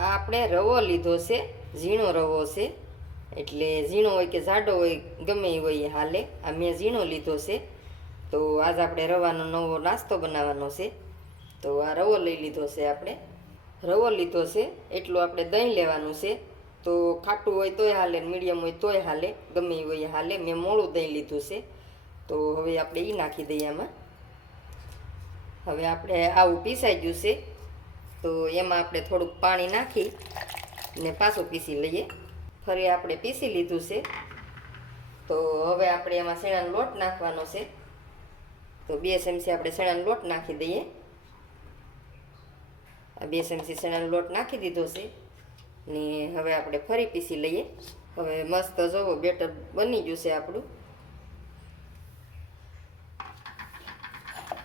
આ આપણે રવો લીધો છે, ઝીણો રવો છે, એટલે ઝીણો હોય કે જાડો હોય ગમે એ હોય એ હાલે. આ મેં ઝીણો લીધો છે. તો આજ આપણે રવાનો નવો નાસ્તો બનાવવાનો છે. તો આ રવો લઈ લીધો છે. આપણે રવો લીધો છે એટલું આપણે દહીં લેવાનું છે. તો ખાટું હોય તોય હાલે, મીડિયમ હોય તોય હાલે, ગમે એ હોય હાલે. મેં મોળું દહીં લીધું છે. તો હવે આપણે એ નાખી દઈએ આમાં. હવે આપણે આવું પીસાઈ ગયું છે. તો એમાં આપણે થોડુંક પાણી નાખી ને પાછું પીસી લઈએ. ફરી આપણે પીસી લીધું છે. તો હવે આપણે એમાં શેણાનો લોટ નાખવાનો છે. તો 2 ચમચી આપણે શેણાનો લોટ નાખી દઈએ. આ 2 ચમચી શેણાનો લોટ નાખી દીધો છે ને હવે આપણે ફરી પીસી લઈએ. હવે મસ્ત જોવો બેટર બની ગયું છે આપણું.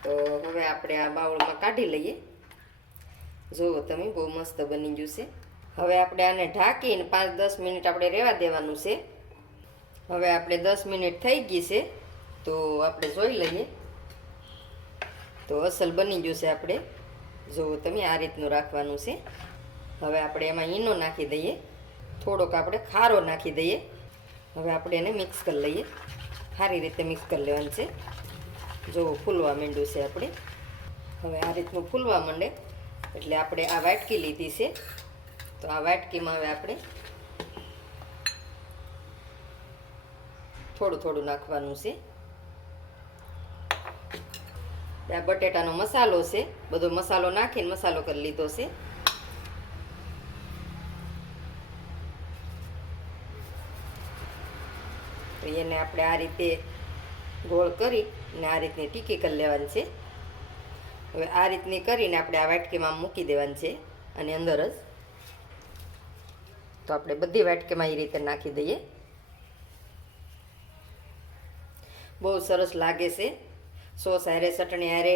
તો હવે આપણે આ બાઉલમાં કાઢી લઈએ. જુઓ તમે, બહુ મસ્ત બની ગયું છે. હવે આપણે આને ઢાંકીને 5-10 મિનિટ આપણે રહેવા દેવાનું છે. હવે આપણે 10 મિનિટ થઈ ગઈ છે. તો આપણે જોઈ લઈએ. તો અસલ બની ગયું છે. આપણે જુઓ તમે, આ રીતનું રાખવાનું છે. હવે આપણે એમાં ઈનો નાખી દઈએ. થોડોક આપણે ખારો નાખી દઈએ. હવે આપણે એને મિક્સ કરી લઈએ. સારી રીતે મિક્સ કરી લેવાનું છે. જો ફૂલવા માંડ્યું છે આપણે. હવે આ રીતનું ફૂલવા માંડે એટલે આપણે આ વાટકી લીધી છે. તો આ વાટકીમાં હવે આપણે થોડું થોડું નાખવાનું છે. આ બટેટાનો મસાલો છે, બધો મસાલો નાખીને મસાલો કરી લીધો છે. તો એને આપણે આ રીતે ગોળ કરી ને આ રીતની ટીકી કરી લેવાની છે. હવે આ રીતની કરીને આપણે આ વાટકીમાં મૂકી દેવાની છે. અને અંદર જ તો આપણે બધી વાટકીમાં એ રીતે નાખી દઈએ. બહુ સરસ લાગે છે. સોસ હારે, ચટણી હારે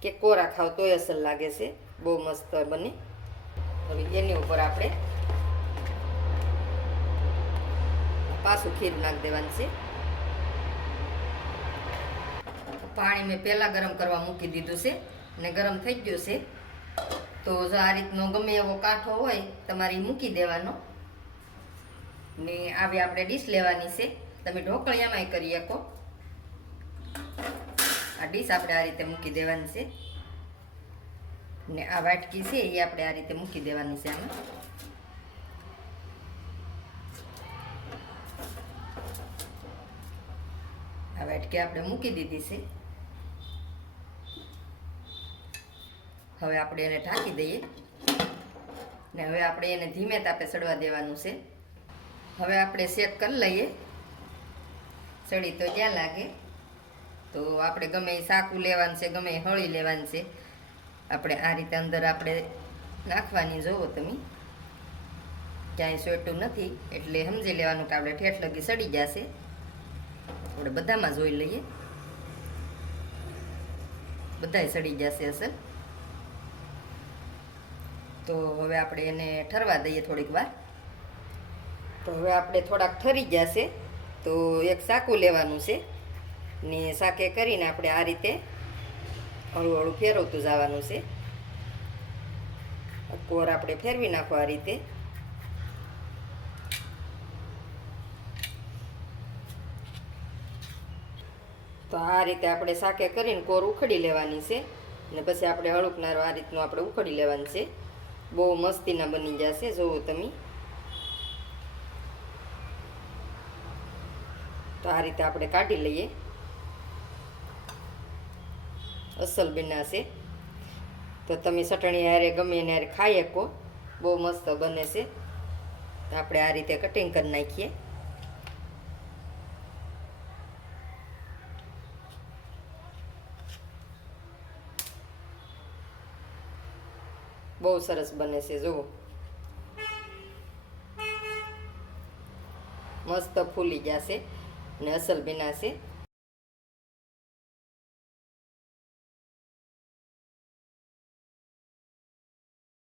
કે કોરા ખાવ તોય અસલ લાગે છે. બહુ મસ્ત બને. હવે એની ઉપર આપણે પાછું ખીર નાખી દેવાનું છે. પાણી મેં પહેલાં ગરમ કરવા મૂકી દીધું છે ને ગરમ થઈ ગયું છે. તો જો આ રીતનો ગમે એવો કાંઠો હોય તમારે મૂકી દેવાનો ને આવી આપણે ડીશ લેવાની છે. તમે ઢોકળિયામાંય કરી શકો. આ ડીશ આપણે આ રીતે મૂકી દેવાની છે ને આ વાટકી છે એ આપણે આ રીતે મૂકી દેવાની છે આમાં. આ વાટકી આપણે મૂકી દીધી છે. હવે આપણે એને ઢાંકી દઈએ ને હવે આપણે એને ધીમે તાપે સડવા દેવાનું છે. હવે આપણે શેક કરી લઈએ. સડી તો જ્યાં લાગે તો આપણે ગમે એ સાકું લેવાનું છે, ગમે એ હળી લેવાનું છે. આપણે આ રીતે અંદર આપણે નાખવાની. જોવો તમે, ક્યાંય સોટું નથી એટલે સમજી લેવાનું કે આપણે ઠેઠ લગી સડી જશે. આપણે બધામાં જોઈ લઈએ. બધાય સડી જશે અસલ. તો હવે આપણે એને ઠરવા દઈએ થોડીક વાર. તો હવે આપણે થોડાક ઠરી જશે તો એક સાકું લેવાનું છે ને સાકે કરીને આપણે આ રીતે હળવું હળવું ફેરવતું જવાનું છે. કોર આપણે ફેરવી નાખો આ રીતે. તો આ રીતે આપણે સાકે કરીને કોર ઉખડી લેવાની છે ને પછી આપણે હળુકનારો આ રીતનું આપણે ઉખડી લેવાનું છે. બહુ મસ્તીના બની જશે. જોવો તમે, તો આ રીતે આપણે કાઢી લઈએ. અસલ બનાશે. તો તમે ચટણી હારે ગમે એને હારે ખાઈ શકો. બહુ મસ્ત બને છે. આપણે આ રીતે કટિંગ કરી નાખીએ. બહુ સરસ બને છે. જુઓ, મસ્ત ફૂલી જશે ને અસલ બનાશે.